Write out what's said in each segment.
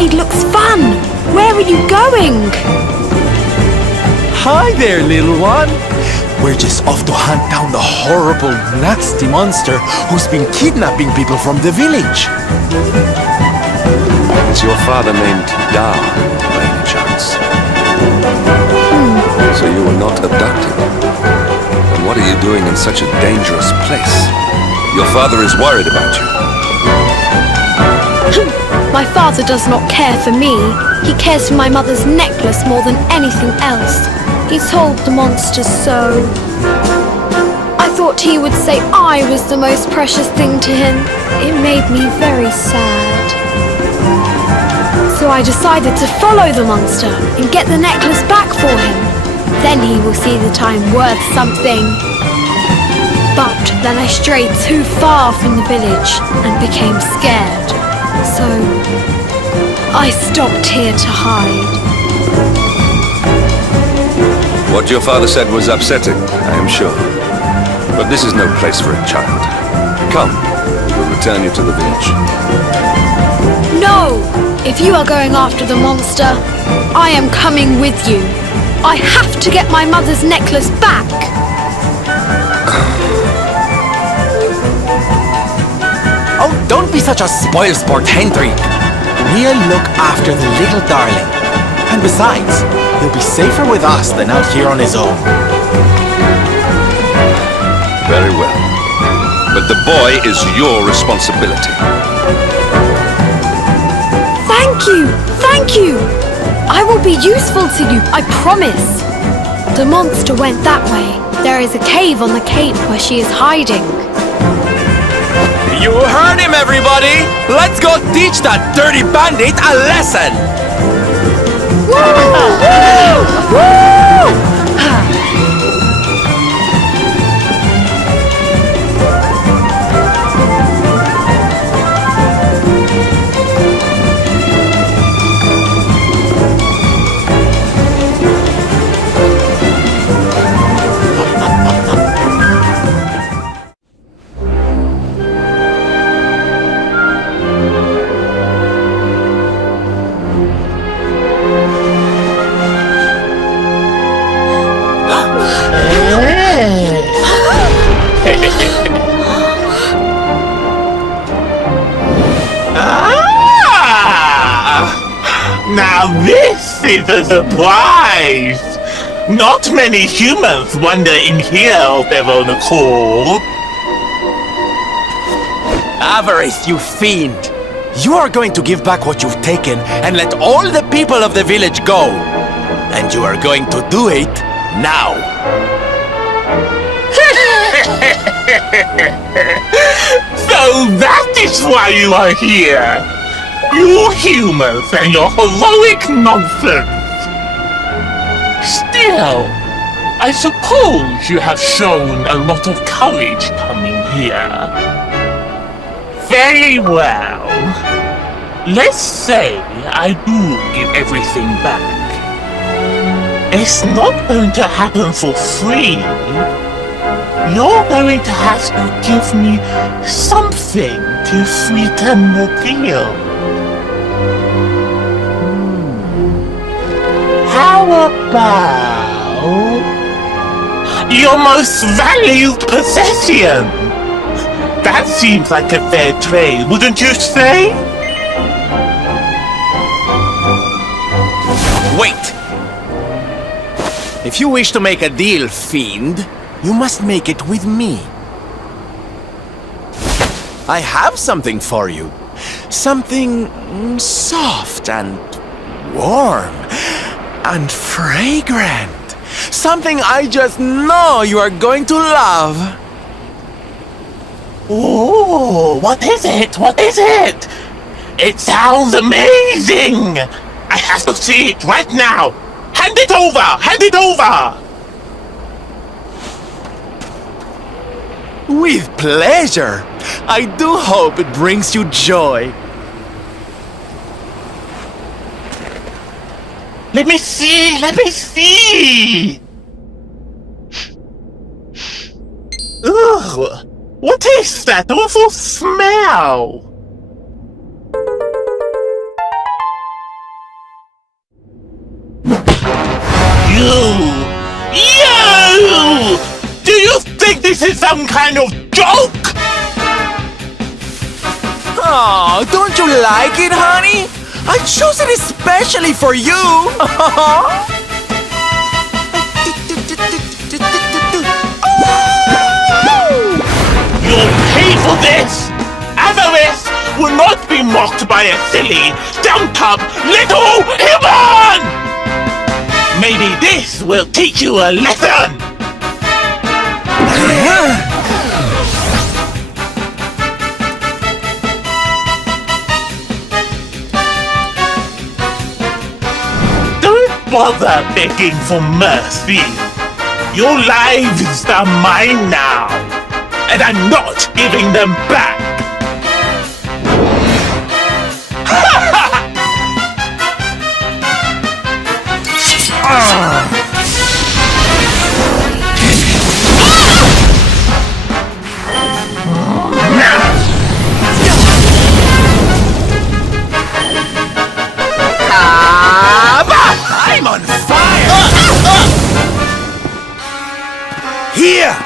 parade looks fun! Where are you going? Hi there, little one! We're just off to hunt down the horrible, nasty monster who's been kidnapping people from the village. Is your father named Dar, by any chance? So you were not abducted? And what are you doing in such a dangerous place? Your father is worried about you. My father does not care for me. He cares for my mother's necklace more than anything else. He told the monsters so. I thought he would say I was the most precious thing to him. It made me very sad. So I decided to follow the monster and get the necklace back for him. Then he will see that I'm worth something. But then I strayed too far from the village and became scared. So I stopped here to hide. What your father said was upsetting, I am sure. But this is no place for a child. Come, we will return you to the village. No! If you are going after the monster, I am coming with you. I have to get my mother's necklace back. Oh, don't be such a spoil-sport, Hendrik. We'll look after the little darling. And besides, he'll be safer with us than out here on his own. Very well. But the boy is your responsibility. Thank you! Thank you! I will be useful to you, I promise. The monster went that way. There is a cave on the cape where she is hiding. You heard him, everybody! Let's go teach that dirty bandit a lesson! Now this is a surprise! Not many humans wander in here of their own accord. Avarice, you fiend! You are going to give back what you've taken and let all the people of the village go. And you are going to do it now. So that is why you are here! You humans and your heroic nonsense! Still, I suppose you have shown a lot of courage coming here. Very well. Let's say I do give everything back. It's not going to happen for free. You're going to have to give me something to sweeten the deal. How about your most valued possession? That seems like a fair trade, wouldn't you say? Wait! If you wish to make a deal, fiend, you must make it with me. I have something for you. Something soft and warm and fragrant. Something I just know you are going to love. Oh, what is it? What is it? It sounds amazing! I have to see it right now! Hand it over! Hand it over! With pleasure. I do hope it brings you joy. Let me see! Let me see! Ugh! What is that awful smell? You! Do you think this is some kind of joke? Oh, don't you like it, honey? I chose it especially for you. You'll pay for this! Avarice will not be mocked by a silly, dumped-up little human! Maybe this will teach you a lesson! Don't bother begging for mercy. Your lives are mine now, and I'm not giving them back! I'm on fire! Here!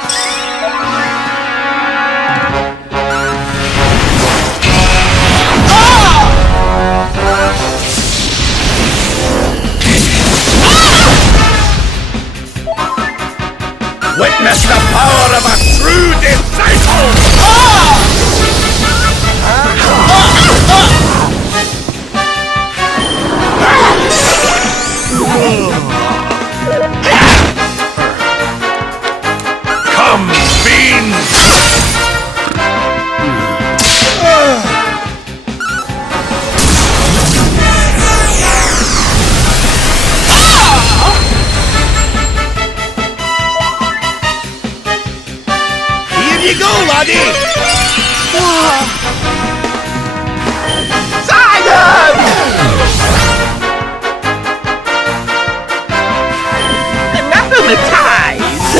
you go, laddie! Silence! Anathematized!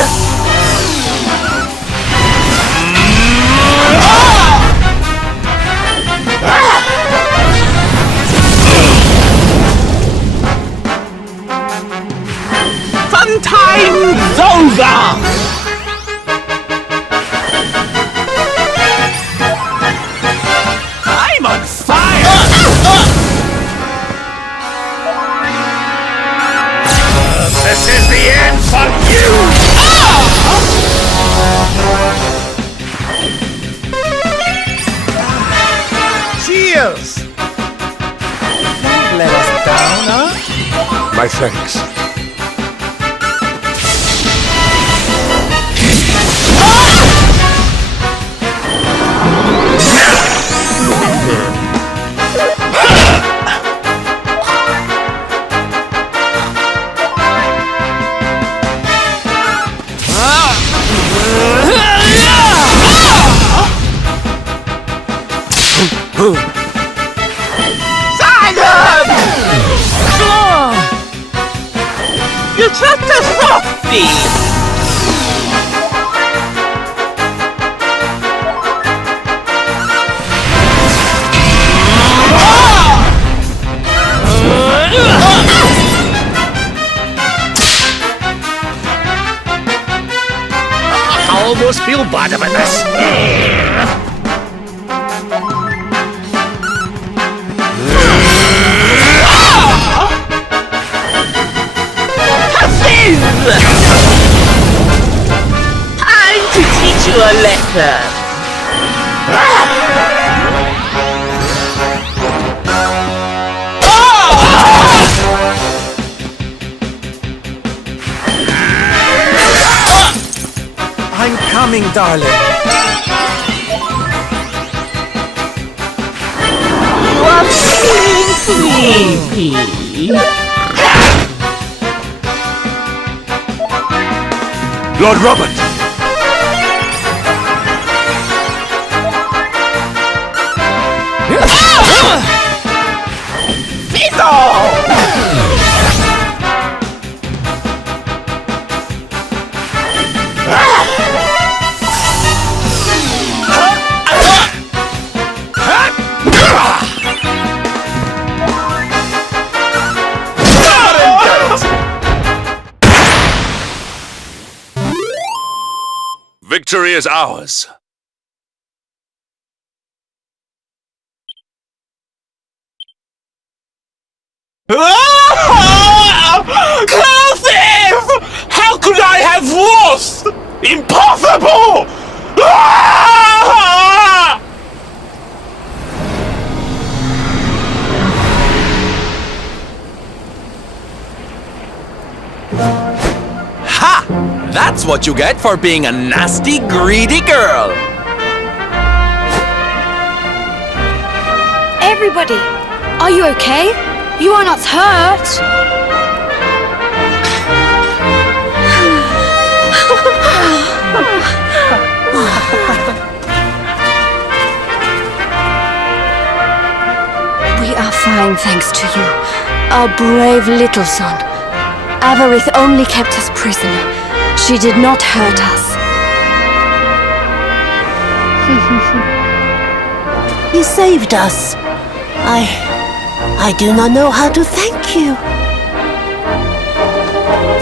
Fun time's over! I'm on fire! This is the end for you! Cheers! Don't let us down, huh? My thanks. Silence! You're such a softie! I almost feel bad about this. Time to teach you a lesson. I'm coming, darling. You are feeling sleepy. Lord Robert! Victory is ours. Cursive! How could I have lost? Impossible! Ha! That's what you get for being a nasty, greedy girl. Everybody, are you okay? You are not hurt. We are fine, thanks to you, our brave little son. Avarith only kept us prisoner. She did not hurt us. You saved us. I do not know how to thank you.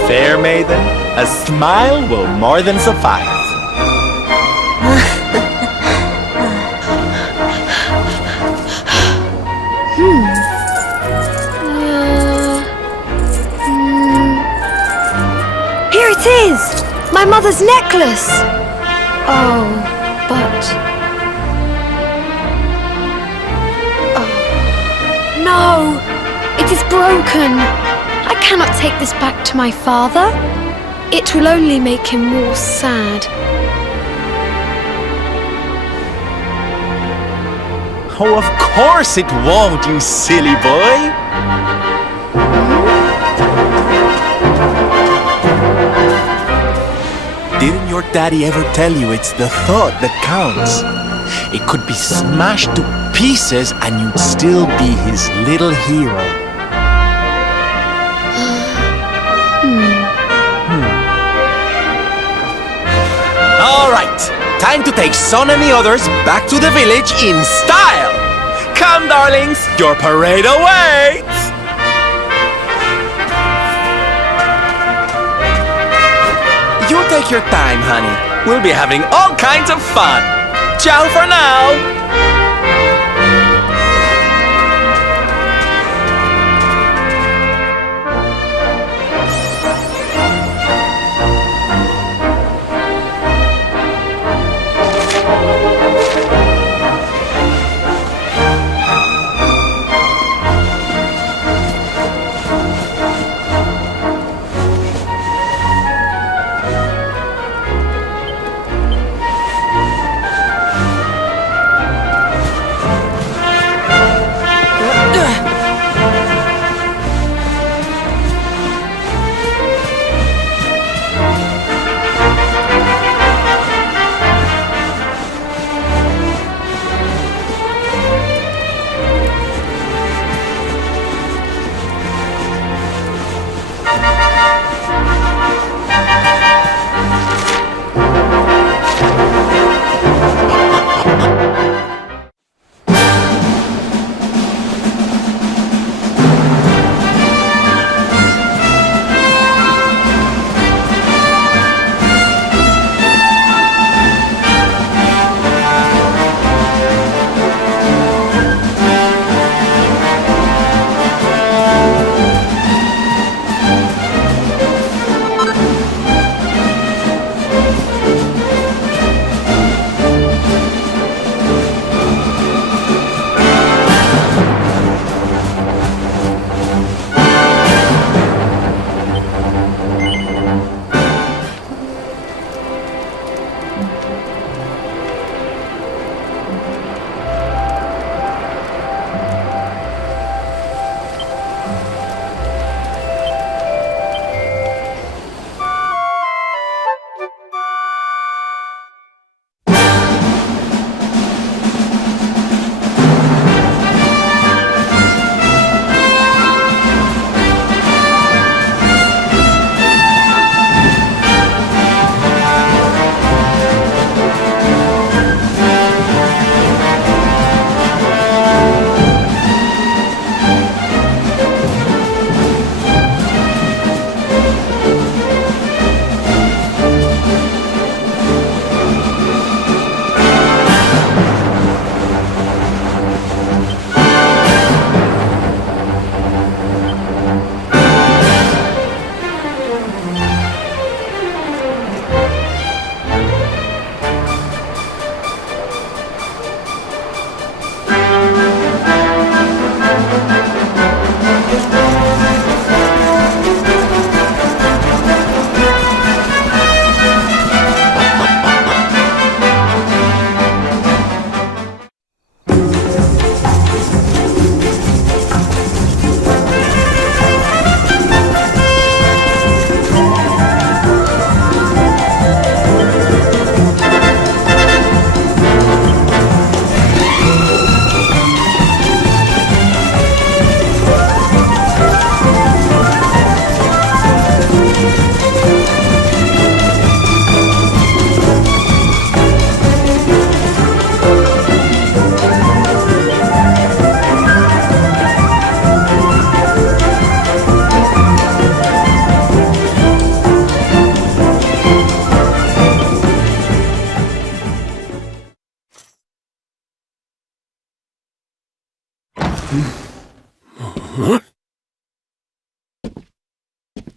Fair maiden, a smile will more than suffice. Here it is! My mother's necklace! Oh, but... Oh, no! It is broken! I cannot take this back to my father. It will only make him more sad. Oh, of course it won't, you silly boy! Didn't your daddy ever tell you it's the thought that counts? It could be smashed to pieces and you'd still be his little hero. All right, time to take Son and the others back to the village in style. Come, darlings, your parade awaits. You take your time, honey. We'll be having all kinds of fun. Ciao for now.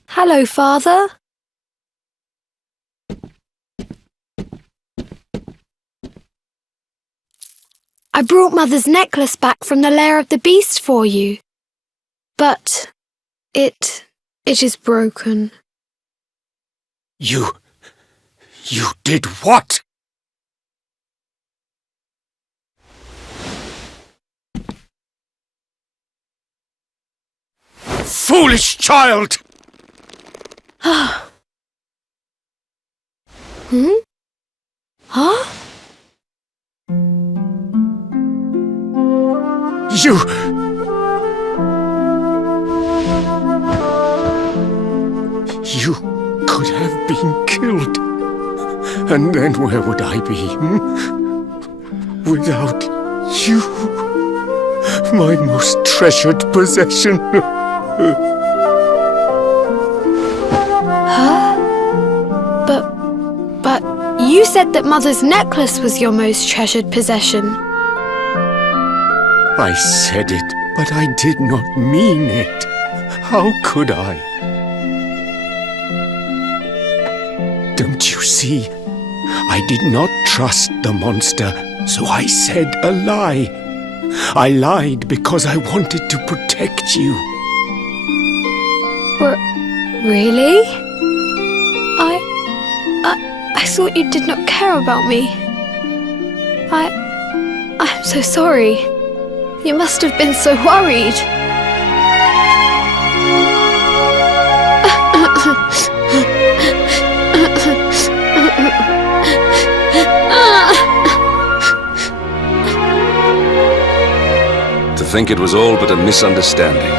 Hello, Father. I brought Mother's necklace back from the lair of the beast for you. But it is broken. You did what? Foolish child! Huh? You could have been killed. And then where would I be? Without you, my most treasured possession. But you said that Mother's necklace was your most treasured possession. I said it, but I did not mean it. How could I? Don't you see? I did not trust the monster, so I said a lie. I lied because I wanted to protect you. Really? I thought you did not care about me. I'm so sorry. You must have been so worried. To think it was all but a misunderstanding.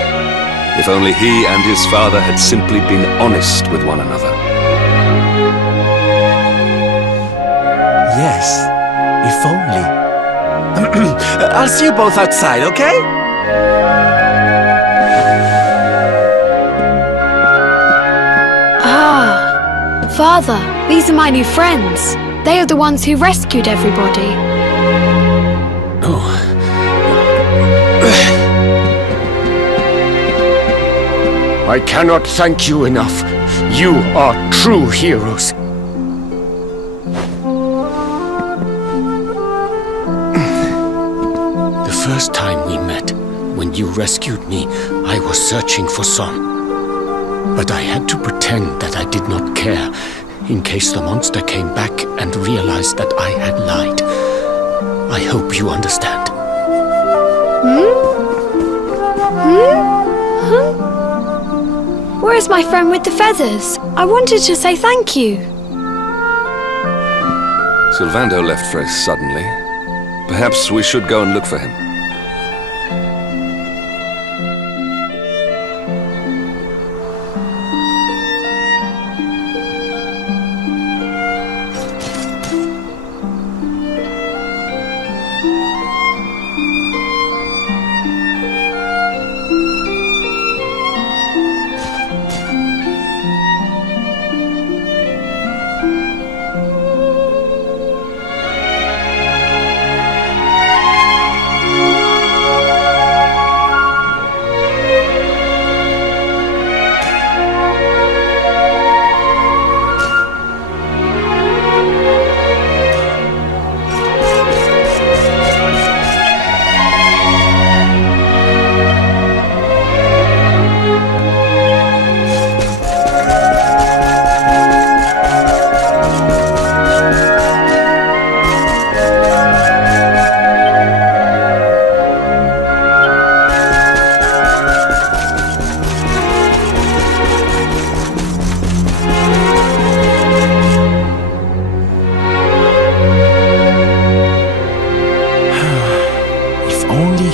If only he and his father had simply been honest with one another. Yes, if only. I'll see you both outside, okay? Ah, Father, these are my new friends. They are the ones who rescued everybody. I cannot thank you enough. You are true heroes. The first time we met, when you rescued me, I was searching for Son. But I had to pretend that I did not care, in case the monster came back and realized that I had lied. I hope you understand. Where is my friend with the feathers? I wanted to say thank you. Sylvando left very suddenly. Perhaps we should go and look for him.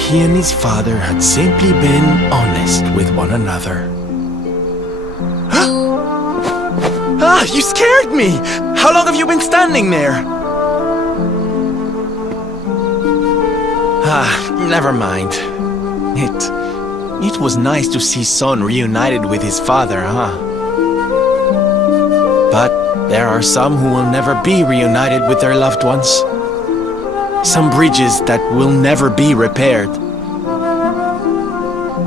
He and his father had simply been honest with one another. Ah, you scared me! How long have you been standing there? Ah, never mind. It was nice to see Son reunited with his father, huh? But there are some who will never be reunited with their loved ones. Some bridges that will never be repaired.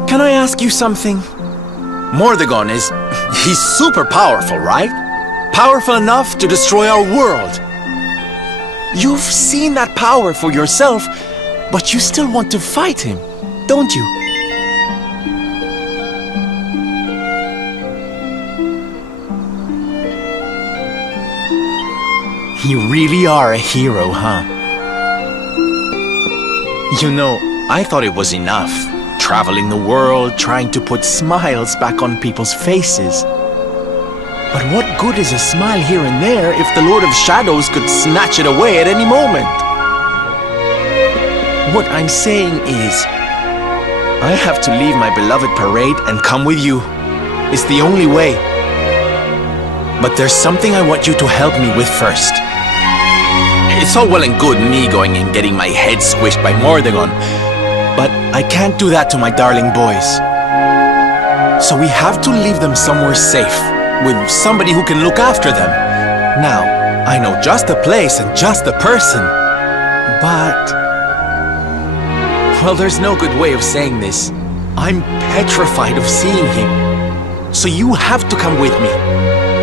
Can I ask you something? Mordegon he's super powerful, right? Powerful enough to destroy our world. You've seen that power for yourself, but you still want to fight him, don't you? You really are a hero, huh? You know, I thought it was enough. Traveling the world, trying to put smiles back on people's faces. But what good is a smile here and there if the Lord of Shadows could snatch it away at any moment? What I'm saying is, I have to leave my beloved parade and come with you. It's the only way. But there's something I want you to help me with first. It's all well and good me going and getting my head squished by Mordegon, but I can't do that to my darling boys. So we have to leave them somewhere safe, with somebody who can look after them. Now, I know just the place and just the person, but... well, there's no good way of saying this. I'm petrified of seeing him. So you have to come with me.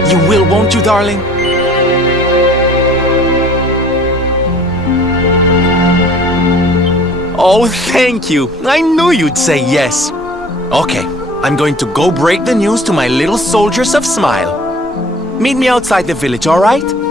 You will, won't you, darling? Oh, thank you. I knew you'd say yes. Okay, I'm going to go break the news to my little soldiers of Smile. Meet me outside the village, all right?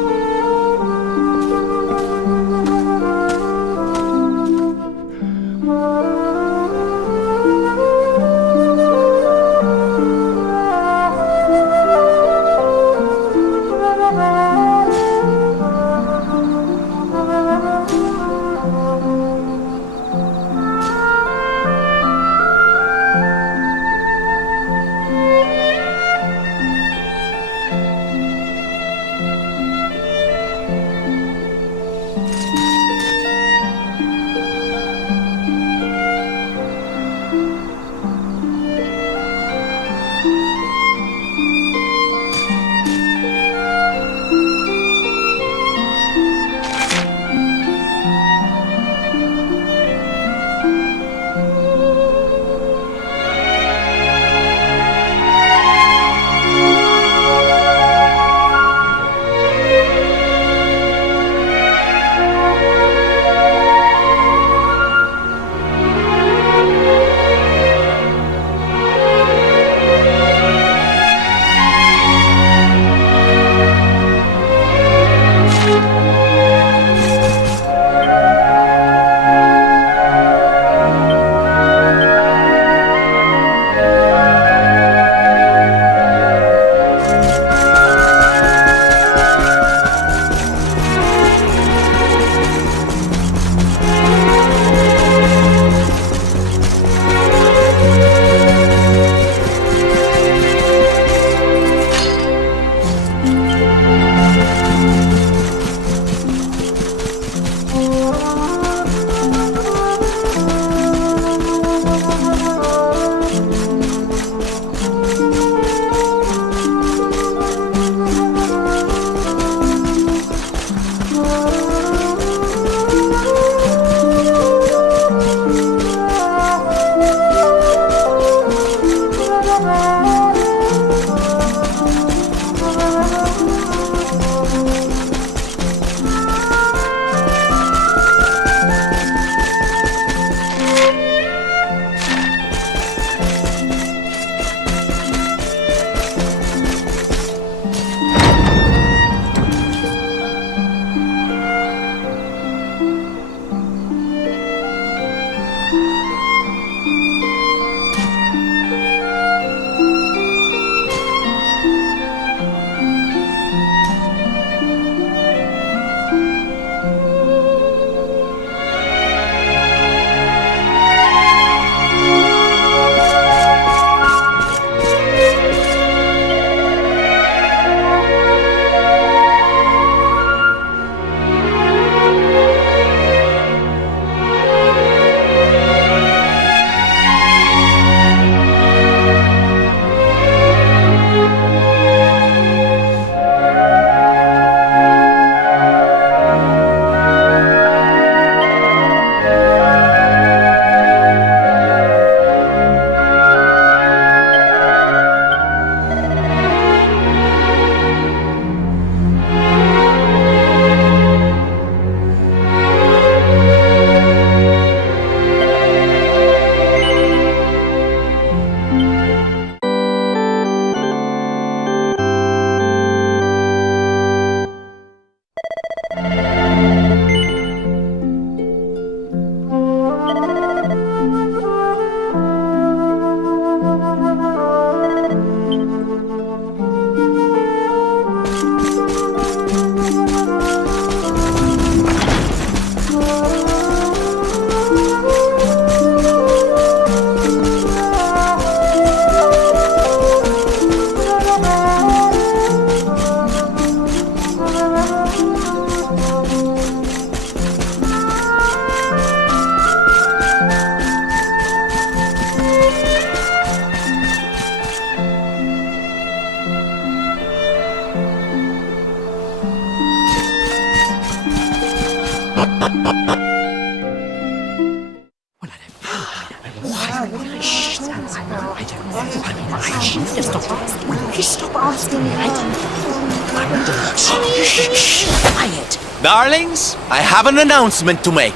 Darlings, I have an announcement to make.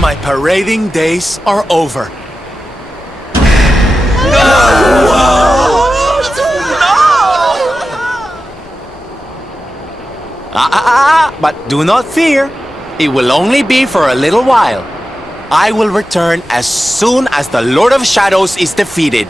My parading days are over. But do not fear. It will only be for a little while. I will return as soon as the Lord of Shadows is defeated.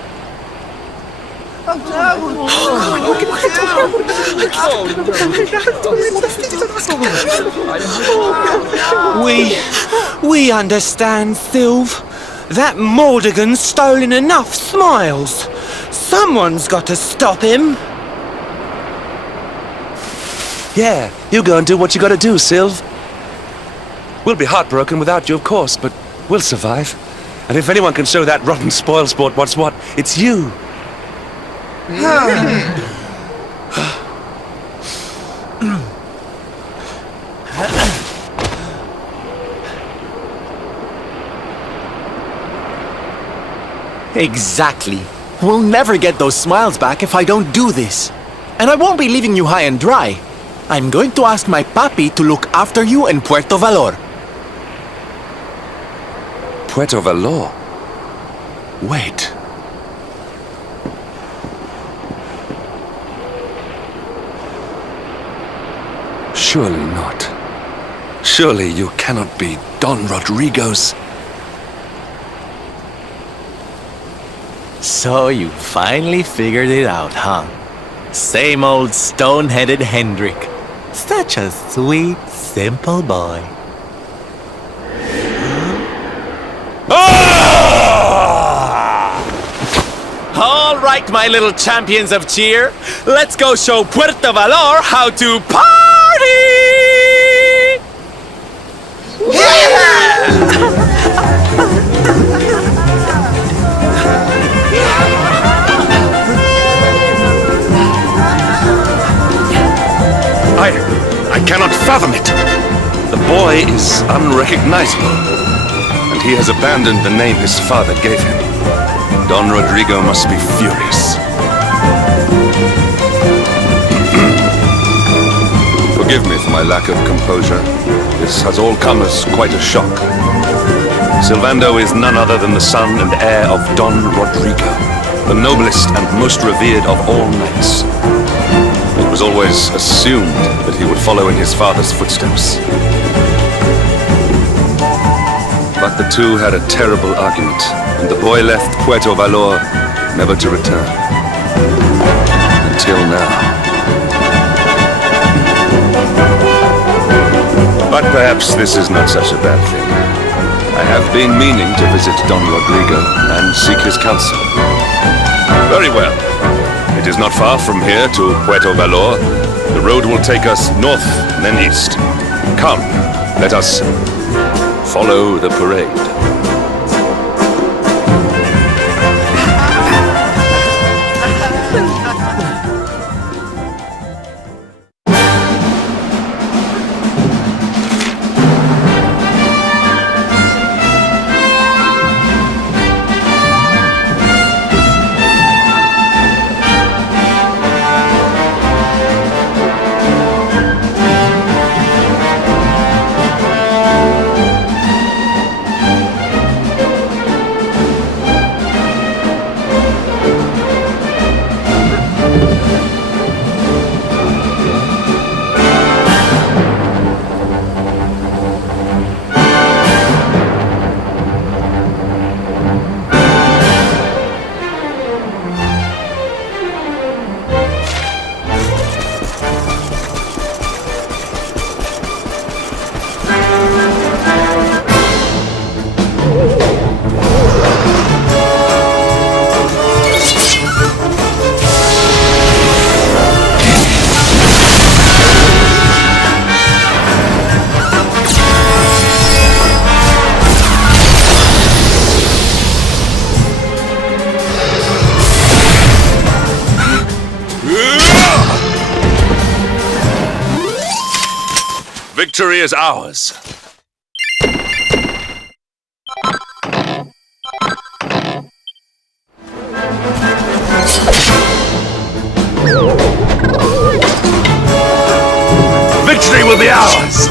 We understand, Sylve. That Mordegon's stolen enough smiles. Someone's got to stop him. Yeah, you go and do what you gotta do, Sylve. We'll be heartbroken without you, of course, but we'll survive. And if anyone can show that rotten spoilsport what's what, it's you. Exactly. We'll never get those smiles back if I don't do this. And I won't be leaving you high and dry. I'm going to ask my papi to look after you in Puerto Valor. Puerto Valor? Wait. Surely not. Surely you cannot be Don Rodrigo's... So you finally figured it out, huh? Same old stone-headed Hendrik. Such a sweet, simple boy. All right, my little champions of cheer. Let's go show Puerto Valor how to party! I cannot fathom it. The boy is unrecognizable, and he has abandoned the name his father gave him. Don Rodrigo must be furious. Forgive me for my lack of composure. This has all come as quite a shock. Sylvando is none other than the son and heir of Don Rodrigo, the noblest and most revered of all knights. It was always assumed that he would follow in his father's footsteps. But the two had a terrible argument, and the boy left Puerto Valor never to return. Until now. But perhaps this is not such a bad thing. I have been meaning to visit Don Rodrigo and seek his counsel. Very well. It is not far from here to Puerto Valor. The road will take us north and then east. Come, let us follow the parade. Victory is ours. Victory will be ours!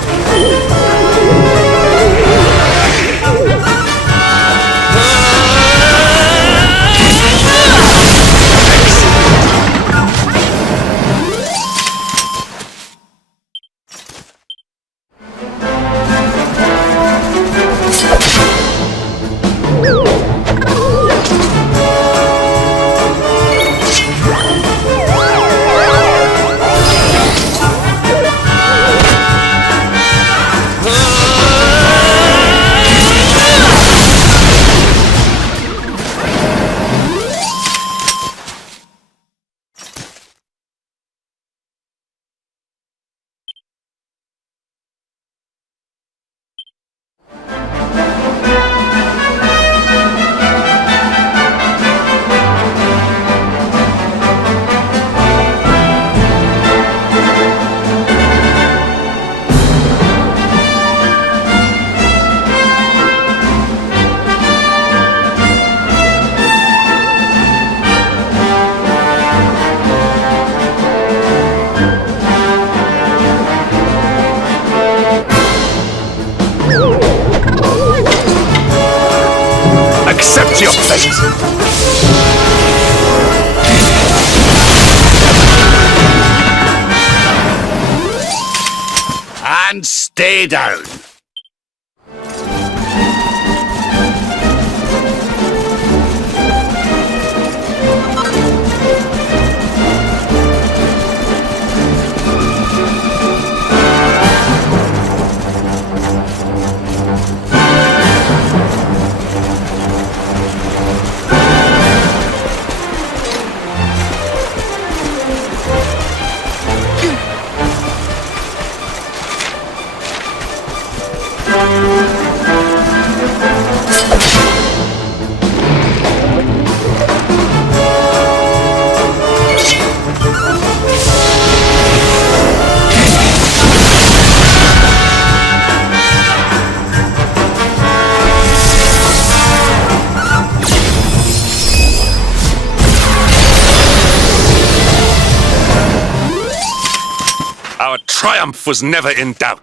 Accept your fate! And stay down! Our triumph was never in doubt.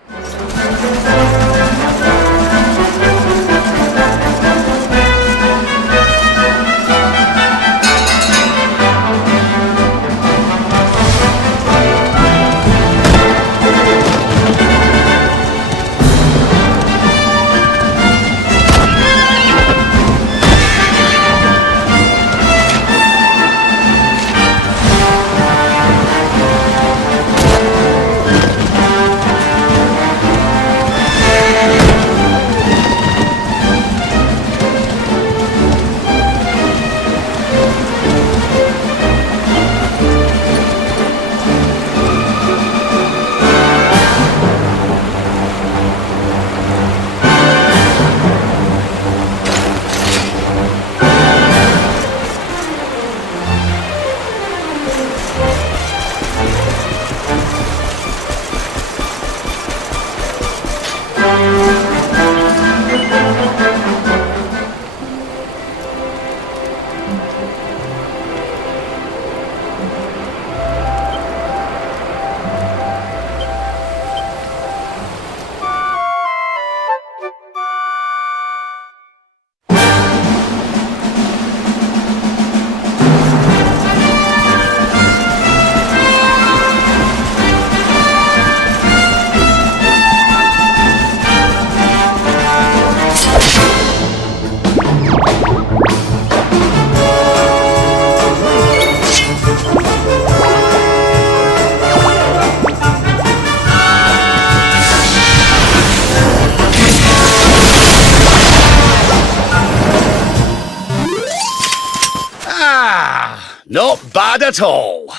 Not bad at all.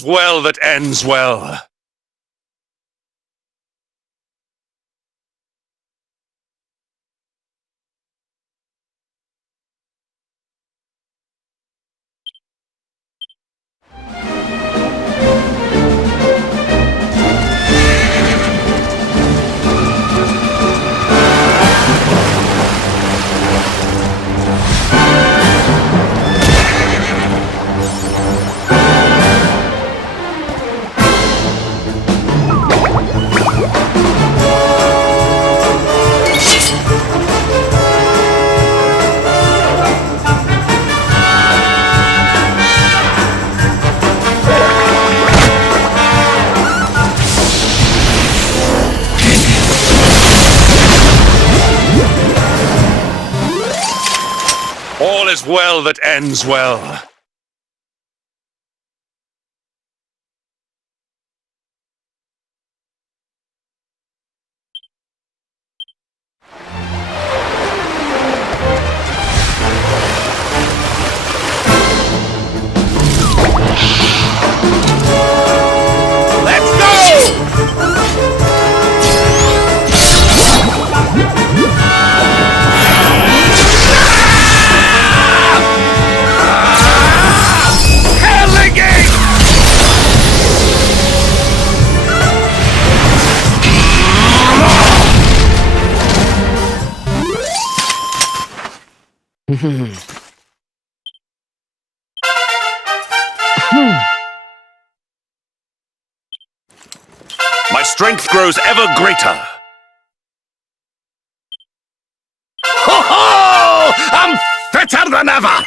is well that ends well. All is well that ends well. Let's go! My strength grows ever greater. Ho ho! I'm fitter than ever!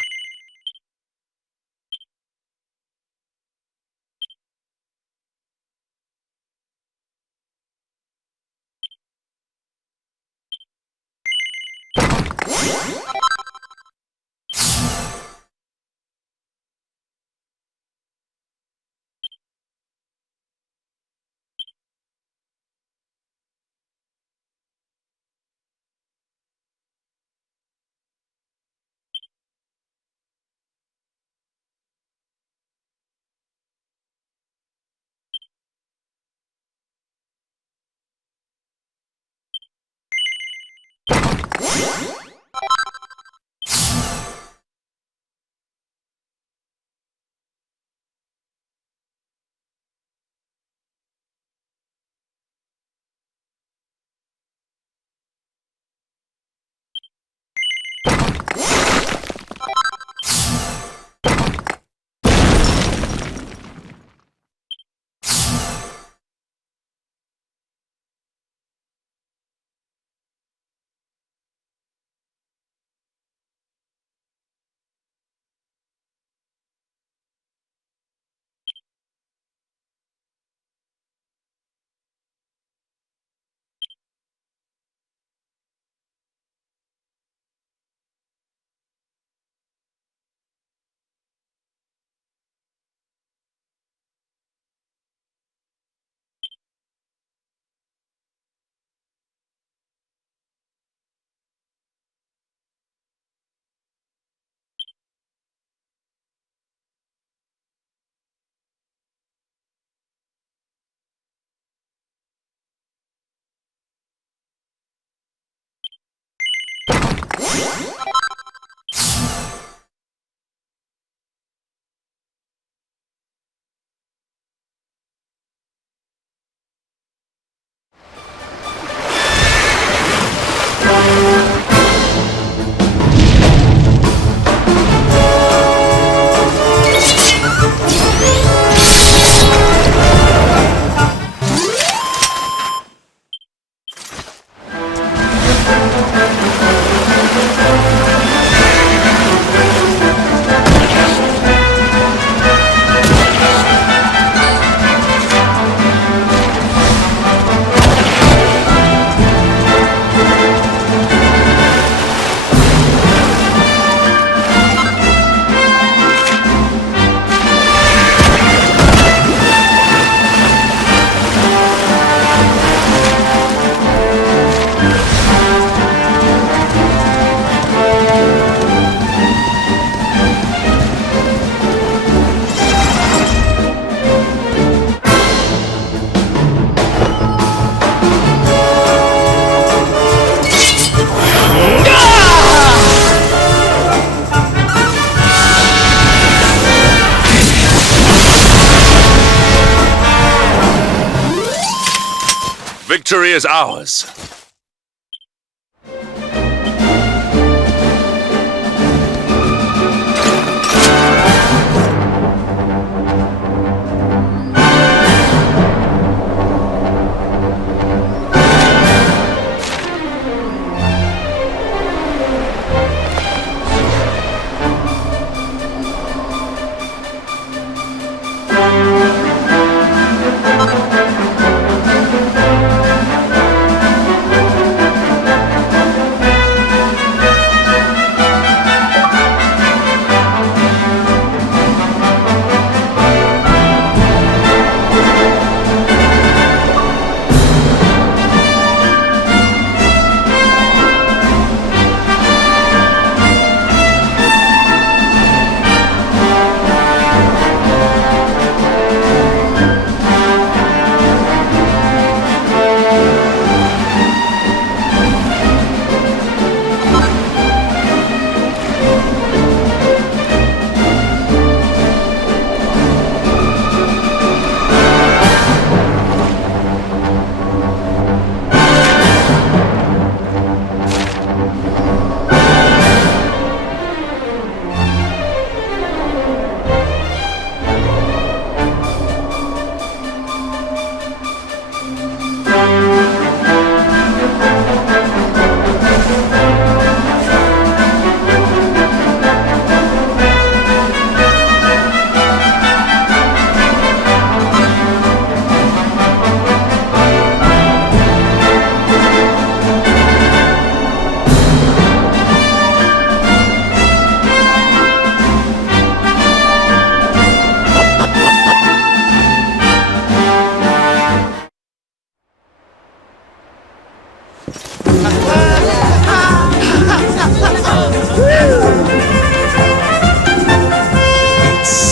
victory is ours.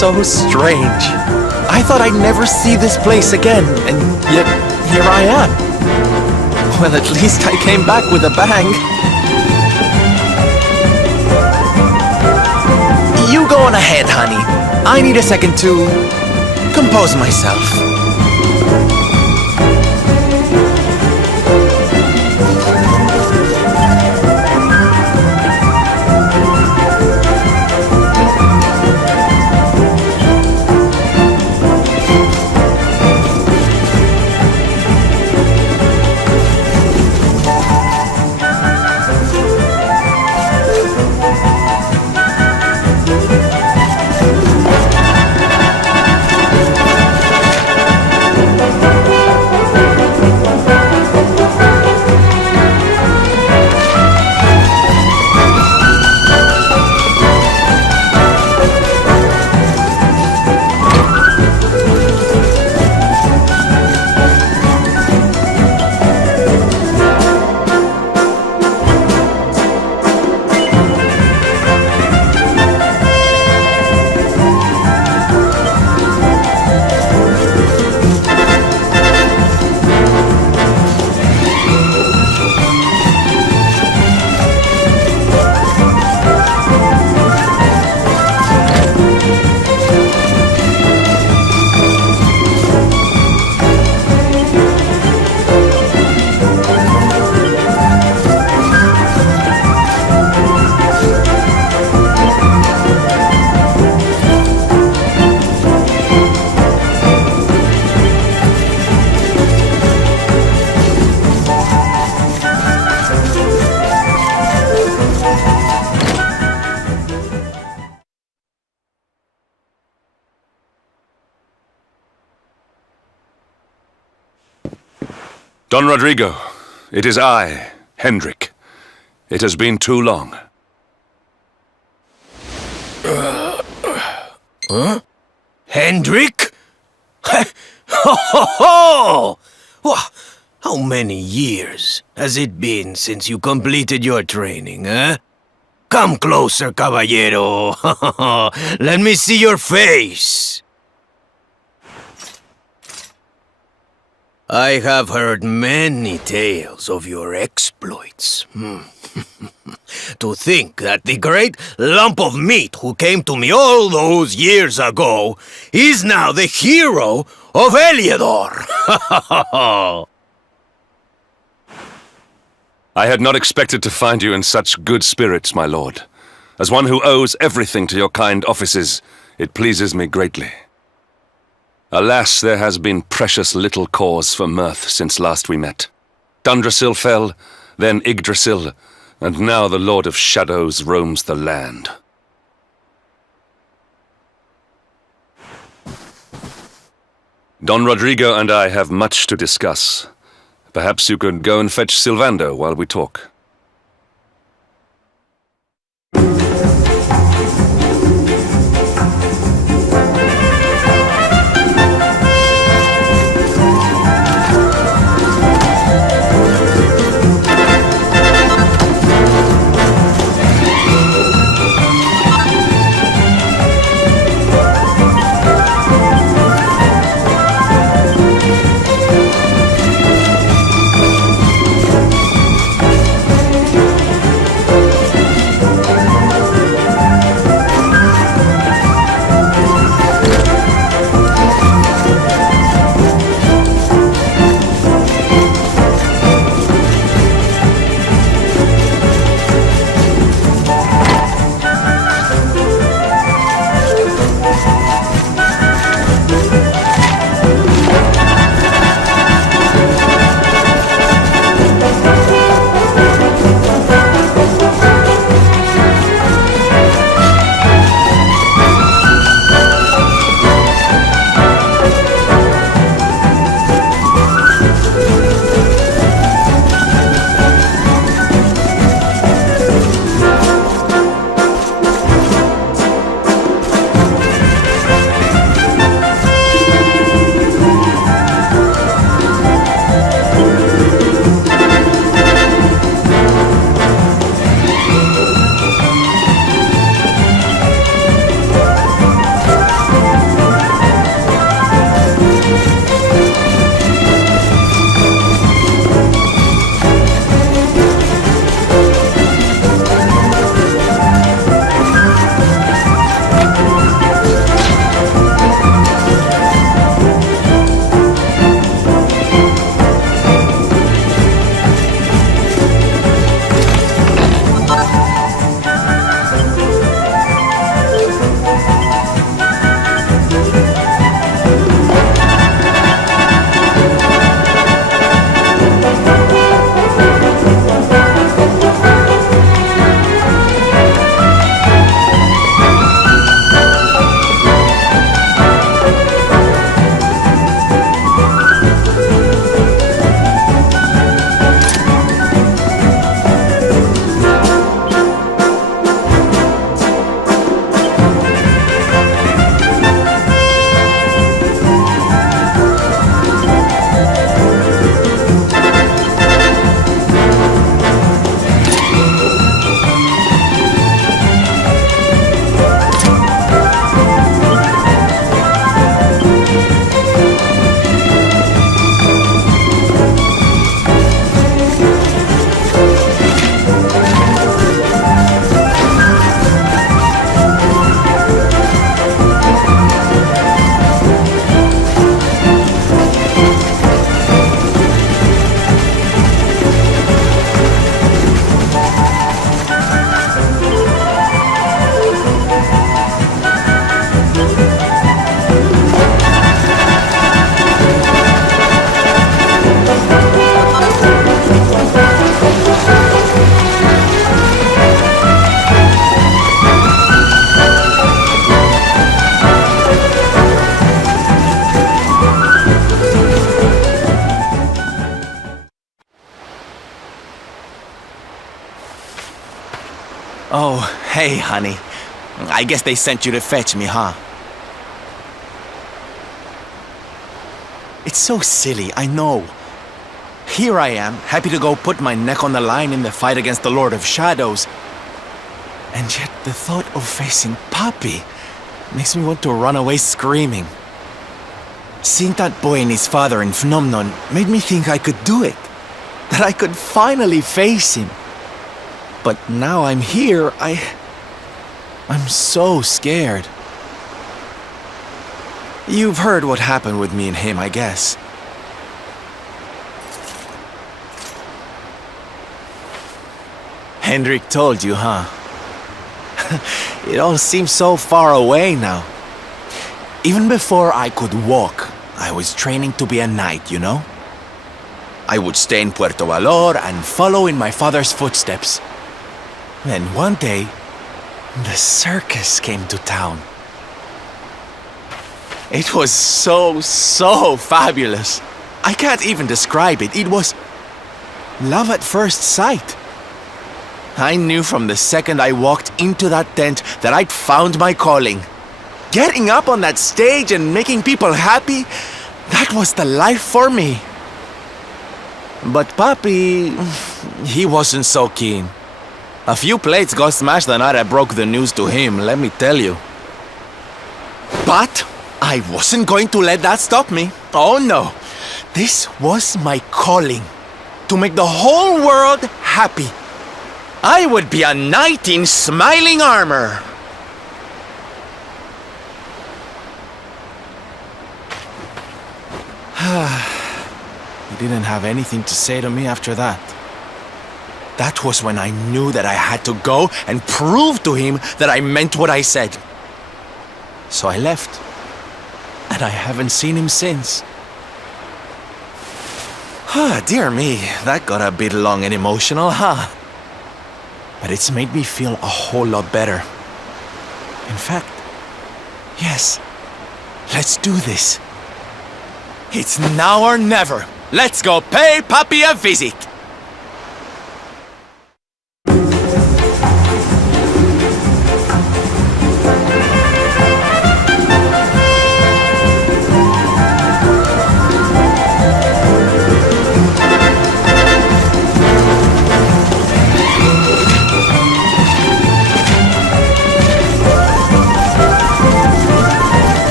So strange. I thought I'd never see this place again, and yet here I am. Well, at least I came back with a bang. You go on ahead, honey. I need a second to compose myself. Don Rodrigo, it is I, Hendrik. It has been too long. Huh? Hendrik? Ho ho ho! Wha- How many years has it been since you completed your training, eh? Come closer, caballero. Let me see your face. I have heard many tales of your exploits. To think that the great lump of meat who came to me all those years ago is now the hero of Heliodor. I had not expected to find you in such good spirits, my lord. As one who owes everything to your kind offices, it pleases me greatly. Alas, there has been precious little cause for mirth since last we met. Dundrasil fell, then Yggdrasil, and now the Lord of Shadows roams the land. Don Rodrigo and I have much to discuss. Perhaps you could go and fetch Sylvando while we talk. Oh, hey, honey. I guess they sent you to fetch me, huh? It's so silly, I know. Here I am, happy to go put my neck on the line in the fight against the Lord of Shadows. And yet the thought of facing Papi makes me want to run away screaming. Seeing that boy and his father in Phnomnon made me think I could do it. That I could finally face him. But now I'm here, I'm so scared. You've heard what happened with me and him, I guess. Hendrik told you, huh? It all seems so far away now. Even before I could walk, I was training to be a knight, you know? I would stay in Puerto Valor and follow in my father's footsteps. Then one day, the circus came to town. It was so fabulous. I can't even describe it. It was love at first sight. I knew from the second I walked into that tent that I'd found my calling. Getting up on that stage and making people happy, that was the life for me. But Papi, he wasn't so keen. A few plates got smashed the night I broke the news to him, let me tell you. But I wasn't going to let that stop me. Oh no. This was my calling. To make the whole world happy. I would be a knight in smiling armor. He didn't have anything to say to me after that. That was when I knew that I had to go and prove to him that I meant what I said. So I left. And I haven't seen him since. Dear me, that got a bit long and emotional, huh? But it's made me feel a whole lot better. In fact, yes, let's do this. It's now or never. Let's go pay Papi a visit.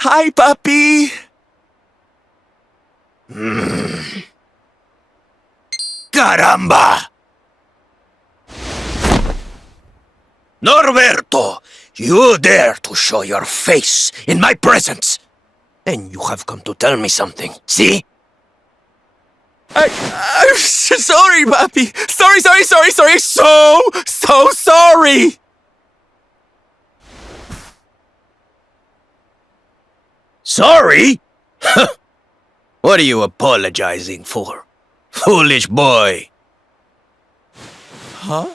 Hi, Papi! Caramba! Norberto, you dare to show your face in my presence! And you have come to tell me something, see? I'm sorry, Papi! Sorry! So sorry! Sorry? What are you apologizing for? Foolish boy. Huh?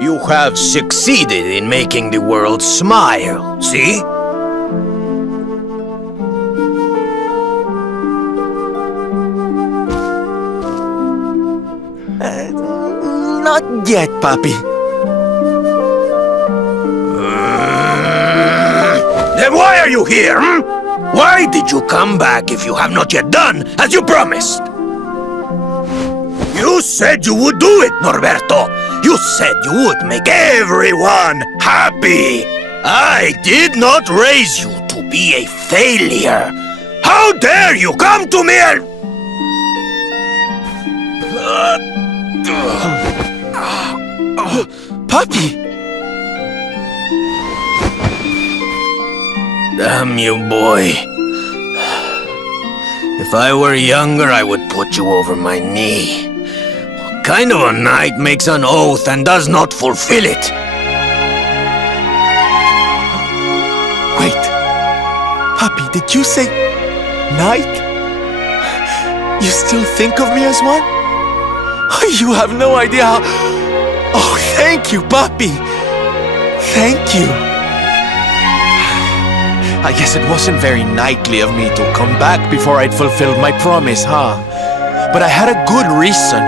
You have succeeded in making the world smile, see? Not yet, Papi. here, hmm? Why did you come back if you have not yet done as you promised? You said you would do it, Norberto. You said you would make everyone happy. I did not raise you to be a failure. How dare you come to me and... Puppy! Damn you, boy. If I were younger, I would put you over my knee. What kind of a knight makes an oath and does not fulfill it? Wait. Puppy, did you say knight? You still think of me as one? You have no idea how... Oh, thank you, Puppy. Thank you. I guess it wasn't very knightly of me to come back before I'd fulfilled my promise, huh? But I had a good reason.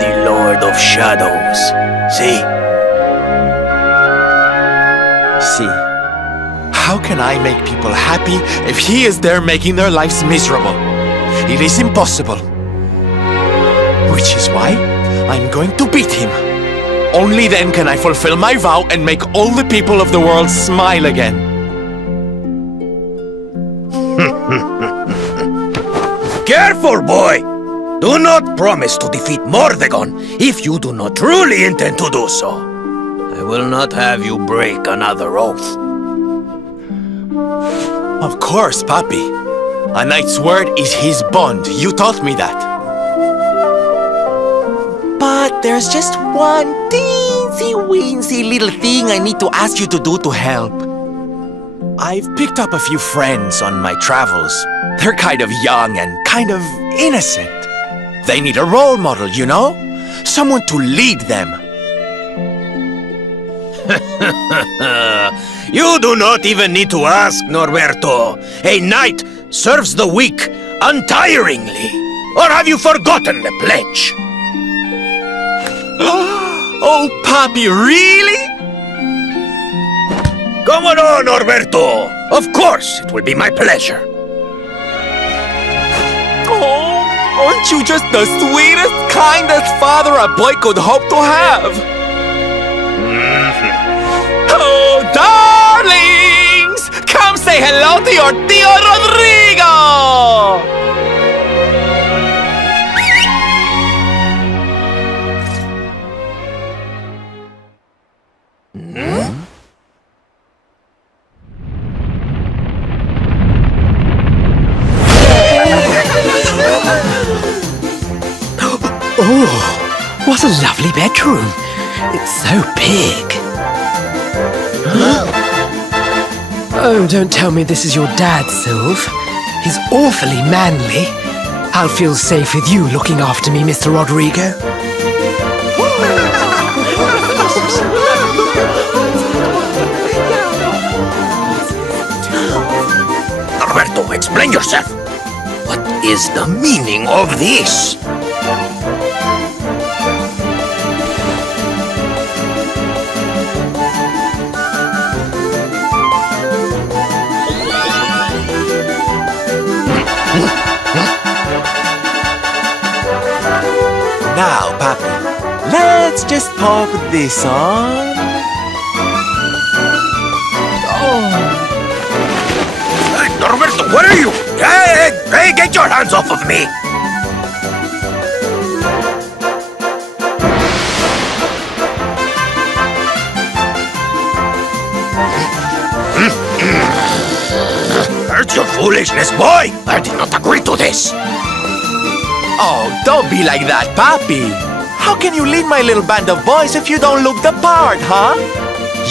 The Lord of Shadows. See? See, how can I make people happy if he is there making their lives miserable? It is impossible. Which is why I'm going to beat him. Only then can I fulfill my vow and make all the people of the world smile again. Careful, boy! Do not promise to defeat Mordegon if you do not truly intend to do so. I will not have you break another oath. Of course, Papi. A knight's word is his bond. You taught me that. But there's just one teensy-weensy little thing I need to ask you to do to help. I've picked up a few friends on my travels. They're kind of young and kind of innocent. They need a role model, you know? Someone to lead them. You do not even need to ask, Norberto. A knight serves the weak untiringly. Or have you forgotten the pledge? Oh, Papi, really? Come on, Norberto. Of course, it will be my pleasure. Oh, aren't you just the sweetest, kindest father a boy could hope to have? Oh, darlings! Come say hello to your Tío Rodrigo! Oh, what a lovely bedroom. It's so big. Oh, don't tell me this is your dad, Sylve. He's awfully manly. I'll feel safe with you looking after me, Mr. Rodrigo. Norberto, explain yourself. What is the meaning of this? Now, Papi, let's just pop this on. Oh. Hey, Norberto, where are you? Hey, get your hands off of me! Where's your foolishness, boy? I did not agree to this. Oh, don't be like that, Papi. How can you lead my little band of boys if you don't look the part, huh?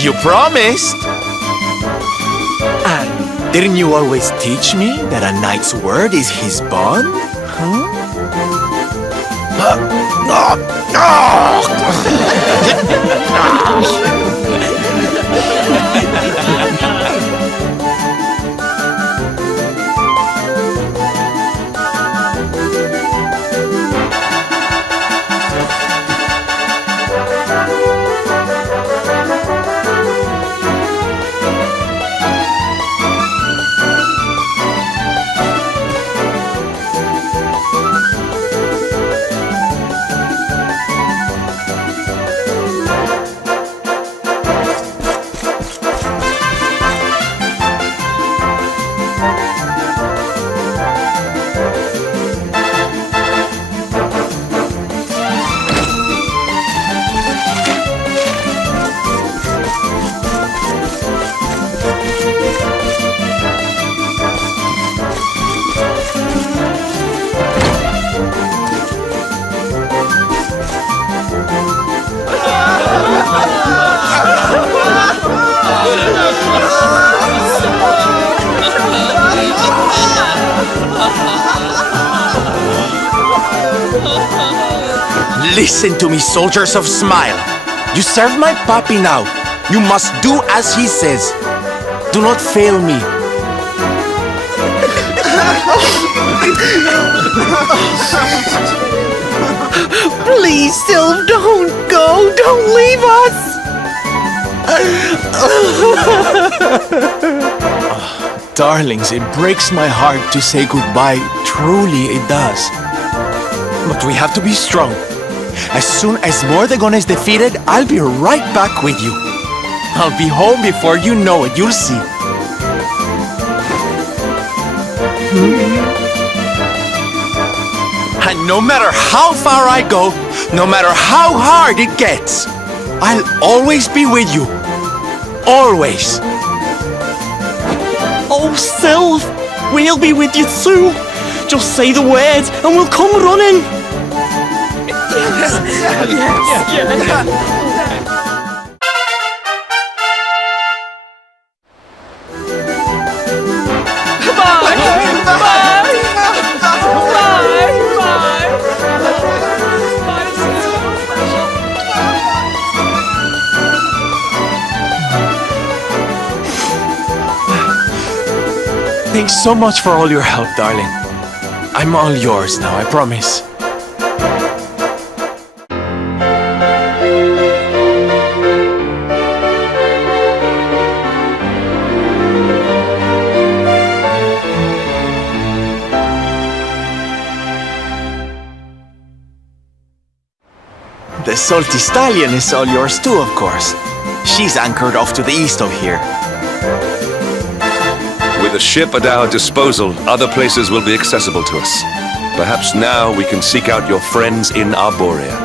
You promised. And didn't you always teach me that a knight's word is his bond? Huh? Listen to me, soldiers of Smile. You serve my puppy now. You must do as he says. Do not fail me. Please, Sylve, don't go. Don't leave us. Darlings, it breaks my heart to say goodbye. Truly, it does. But we have to be strong. As soon as Mordegon is defeated, I'll be right back with you. I'll be home before you know it. You'll see. And no matter how far I go, no matter how hard it gets, I'll always be with you. Always. Oh, Sylve, we'll be with you too. Just say the words and we'll come running. Thanks so much for all your help, darling. I'm all yours now, I promise. The Salty Stallion is all yours too, of course. She's anchored off to the east of here. With a ship at our disposal, other places will be accessible to us. Perhaps now we can seek out your friends in Arborea.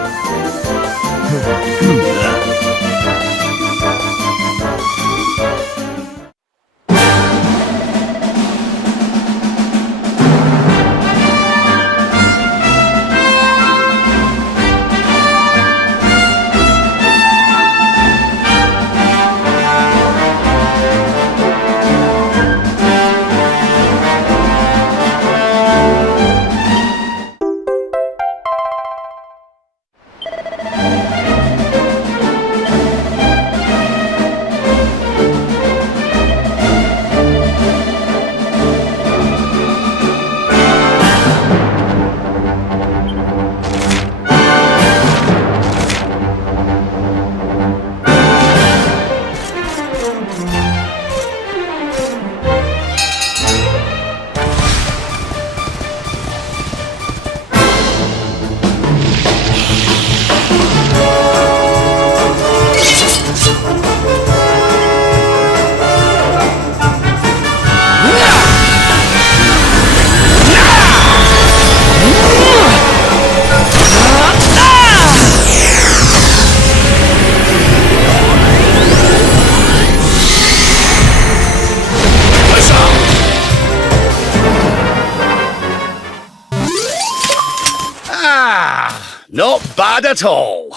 Not bad at all.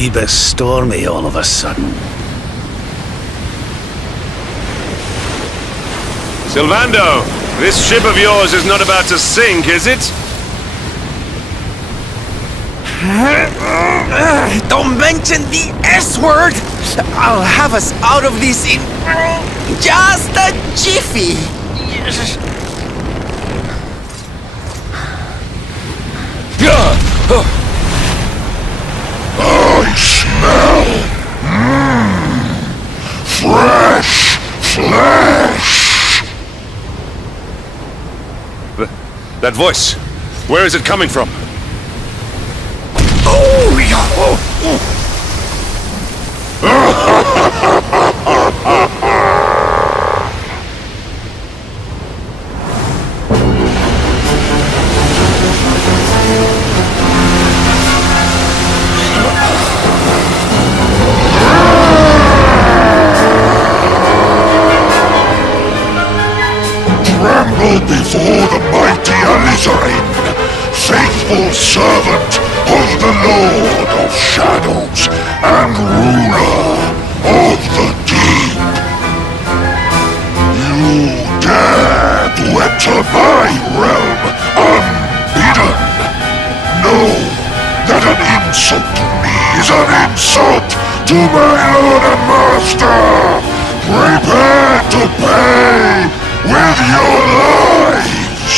wee bit stormy all of a sudden. Sylvando, this ship of yours is not about to sink, is it? Don't mention the S word! I'll have us out of this in just a jiffy! I smell fresh flesh. That voice, where is it coming from? Oh, yeah. Tremble before the mighty Alizarin, faithful servant of the Lord of Shadows and ruler of the deep. You dare to enter my realm unbidden. Know that an insult to me is an insult to my lord and master. Prepare to pay with your lives.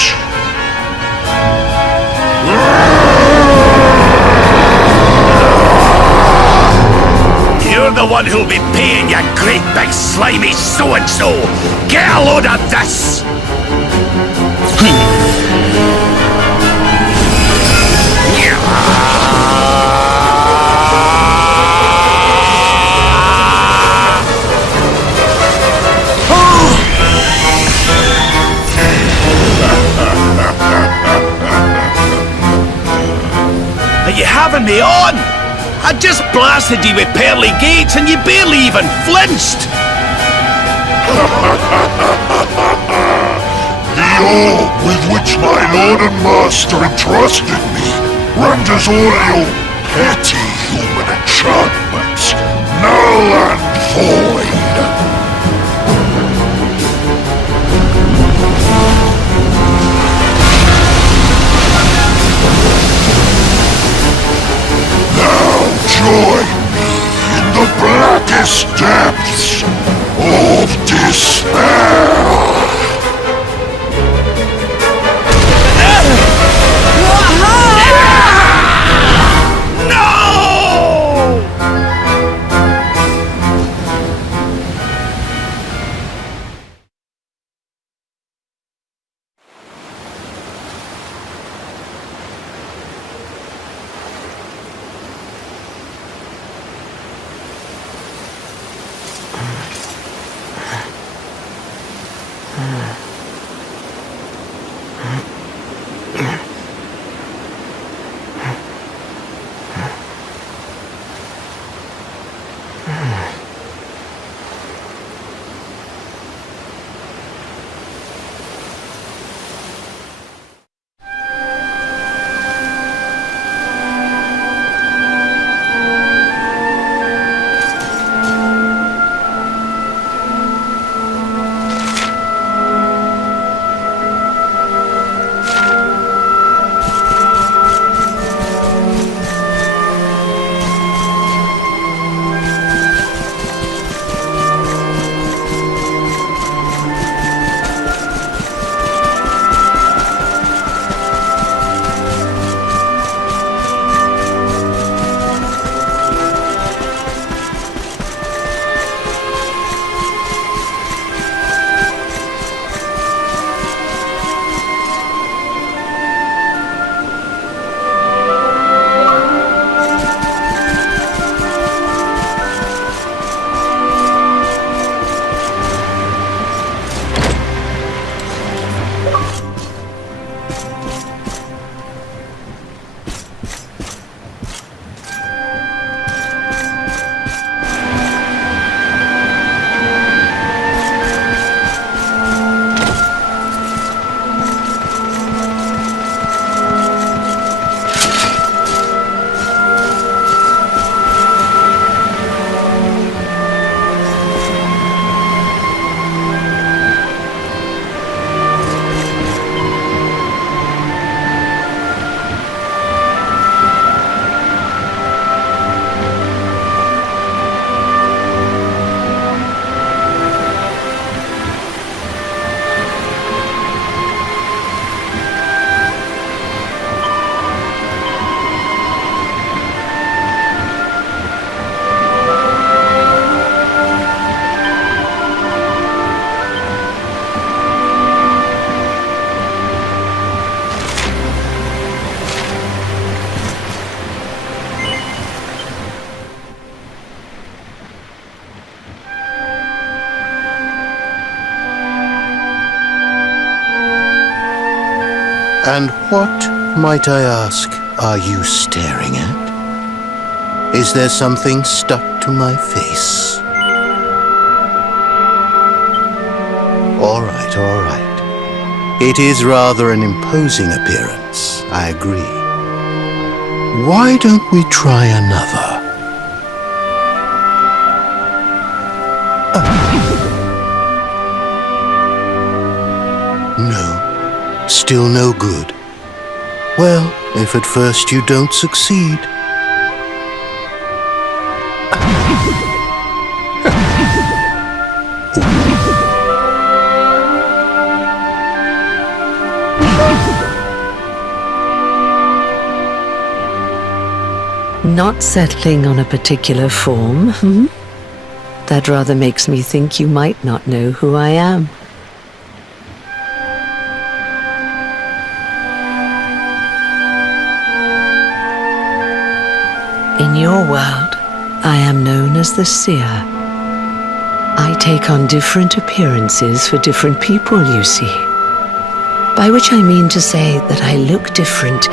You're the one who'll be paying, you great big slimy so-and-so! Get a load of this! Are you having me on? I just blasted you with pearly gates and you barely even flinched! The orb with which my lord and master entrusted me renders all your petty human enchantments null and void. Join me in the blackest depths of despair. And what, might I ask, are you staring at? Is there something stuck to my face? All right, all right. It is rather an imposing appearance, I agree. Why don't we try another? No, still no good. Well, if at first you don't succeed. Not settling on a particular form, hmm? That rather makes me think you might not know who I am. In your world, I am known as the Seer. I take on different appearances for different people, you see. By which I mean to say that I look different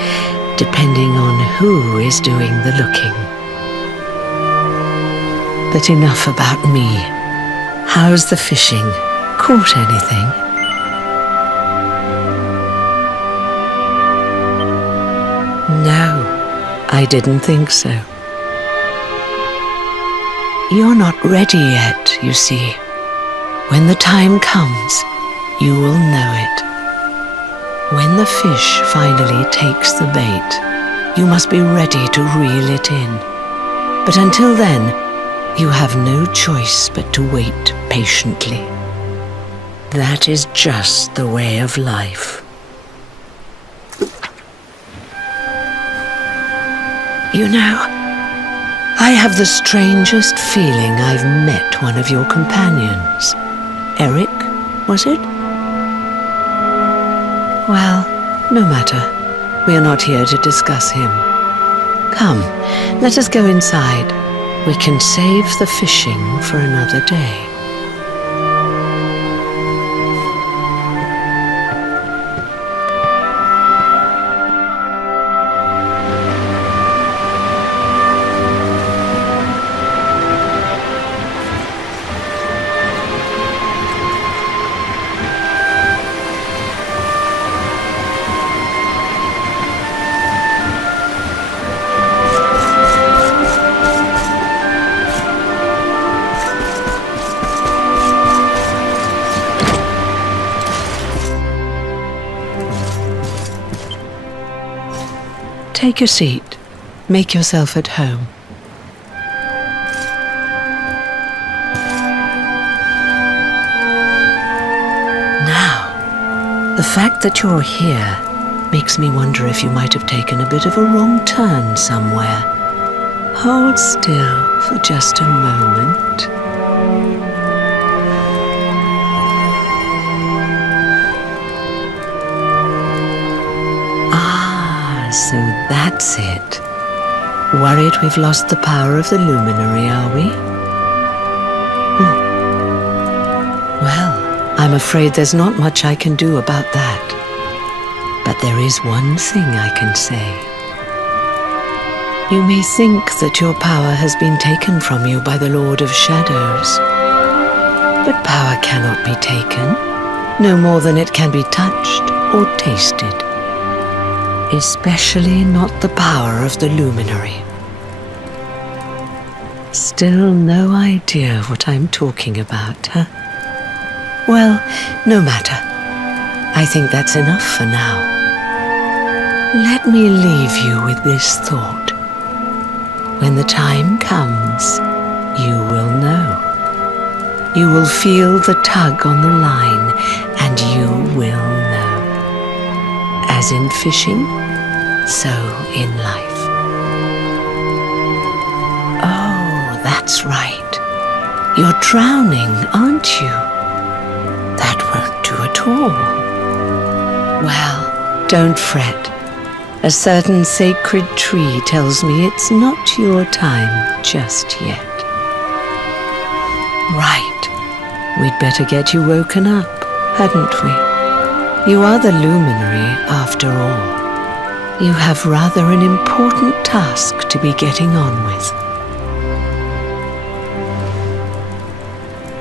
depending on who is doing the looking. But enough about me. How's the fishing? Caught anything? No, I didn't think so. You're not ready yet, you see. When the time comes, you will know it. When the fish finally takes the bait, you must be ready to reel it in. But until then, you have no choice but to wait patiently. That is just the way of life. You know, I have the strangest feeling I've met one of your companions. Eric, was it? Well, no matter. We are not here to discuss him. Come, let us go inside. We can save the fishing for another day. Take your seat. Make yourself at home. Now, the fact that you're here makes me wonder if you might have taken a bit of a wrong turn somewhere. Hold still for just a moment. So that's it. Worried we've lost the power of the luminary, are we? Well, I'm afraid there's not much I can do about that. But there is one thing I can say. You may think that your power has been taken from you by the Lord of Shadows. But power cannot be taken, no more than it can be touched or tasted. Especially not the power of the luminary. Still no idea what I'm talking about, huh? Well, no matter. I think that's enough for now. Let me leave you with this thought. When the time comes, you will know. You will feel the tug on the line, and you will know. As in fishing, so in life. Oh, that's right. You're drowning, aren't you? That won't do at all. Well, don't fret. A certain sacred tree tells me it's not your time just yet. Right. We'd better get you woken up, hadn't we? You are the luminary, after all. You have rather an important task to be getting on with.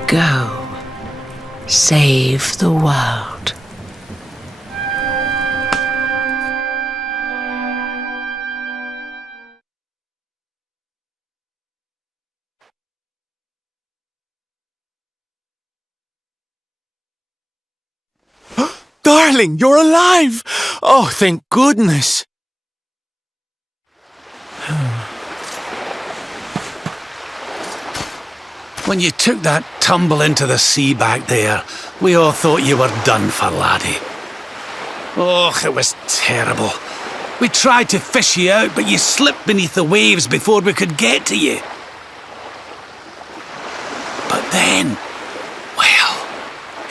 Go. Save the world. Darling, you're alive! Oh, thank goodness! When you took that tumble into the sea back there, we all thought you were done for, laddie. Oh, it was terrible. We tried to fish you out, but you slipped beneath the waves before we could get to you. But then, well,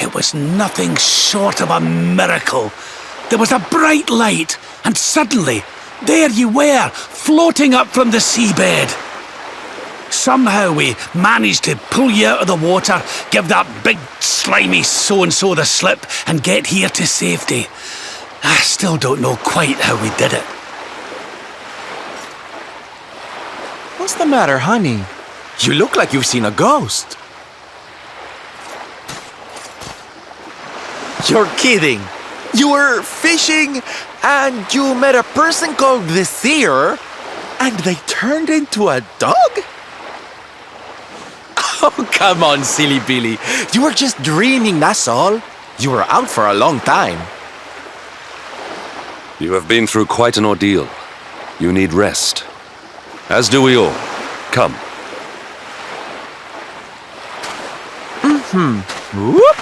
it was nothing short of a miracle. There was a bright light, and suddenly, there you were, floating up from the seabed. Somehow we managed to pull you out of the water, give that big slimy so-and-so the slip, and get here to safety. I still don't know quite how we did it. What's the matter, honey? You look like you've seen a ghost. You're kidding. You were fishing and you met a person called the Seer and they turned into a dog? Oh, come on, silly Billy. You were just dreaming, that's all. You were out for a long time. You have been through quite an ordeal. You need rest. As do we all. Come. Whoop!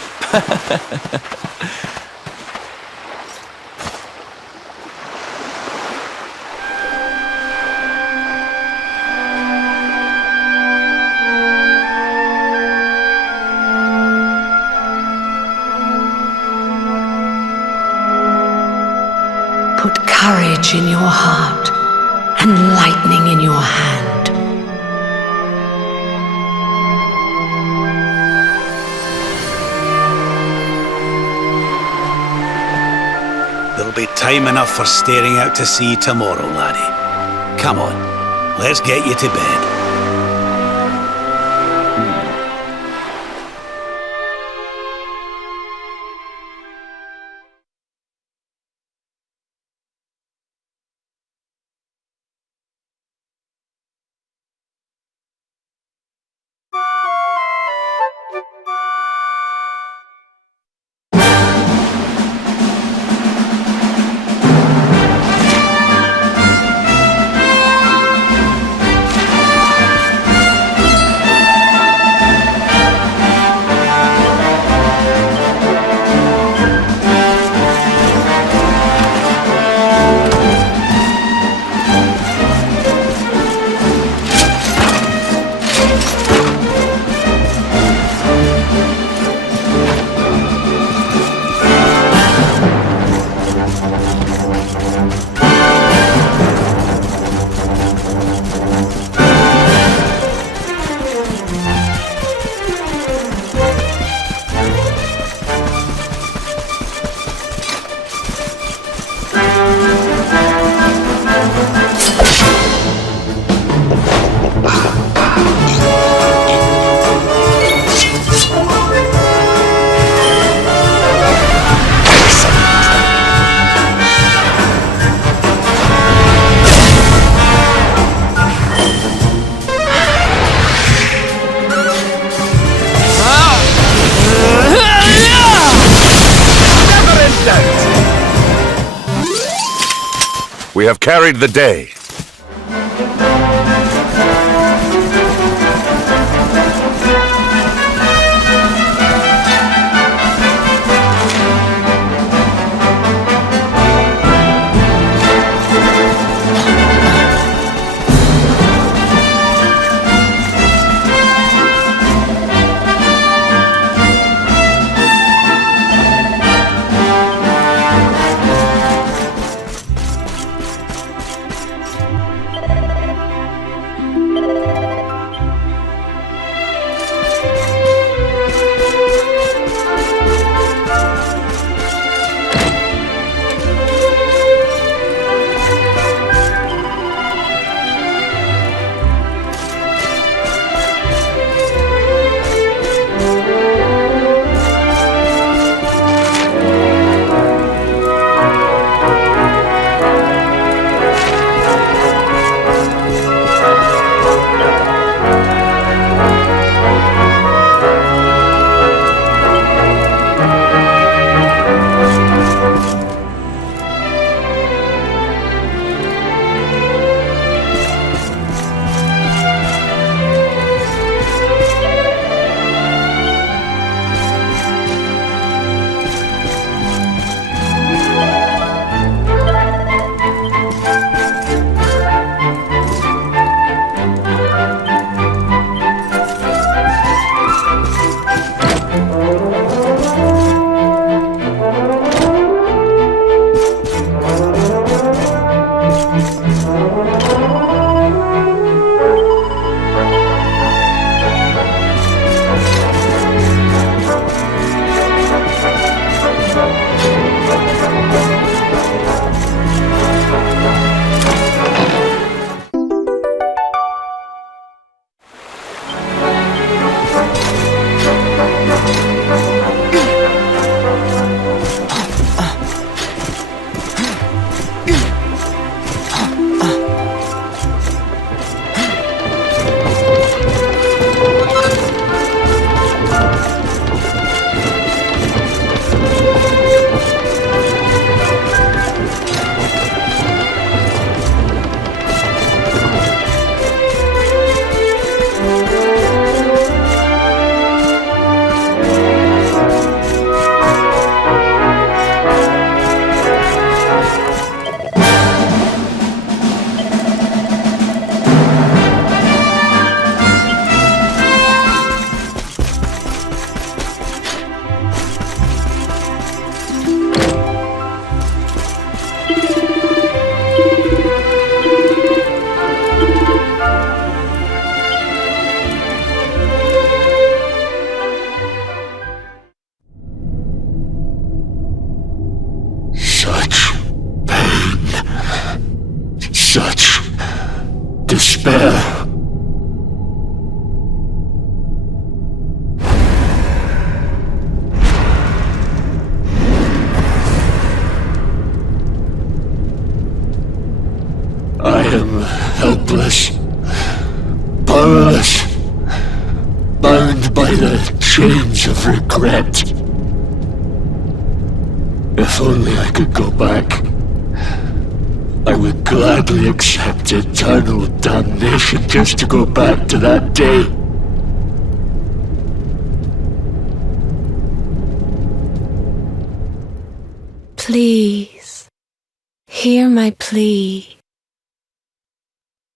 Put courage in your heart and lightning in your hand. There'll be time enough for staring out to sea tomorrow, laddie. Come on, let's get you to bed. We have carried the day. such despair. I am helpless, powerless, bound by the chains of regret. If only I could go back, I would gladly accept eternal damnation just to go back to that day. Please, hear my plea.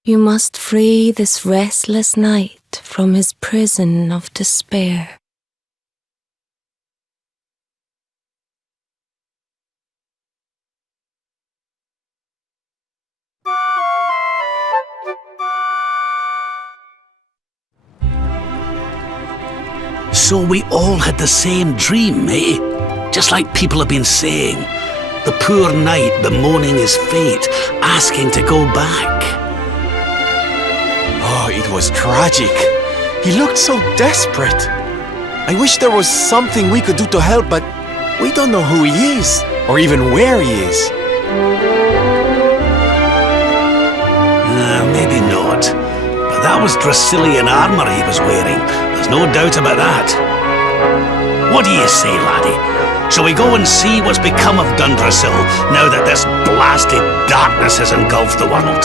You must free this restless knight from his prison of despair. So we all had the same dream, eh? Just like people have been saying. The poor knight bemoaning his fate, asking to go back. Oh, it was tragic. He looked so desperate. I wish there was something we could do to help, but we don't know who he is, or even where he is. Maybe not. But that was Dracilian armor he was wearing. There's no doubt about that. What do you say, laddie? Shall we go and see what's become of Dundrasil now that this blasted darkness has engulfed the world?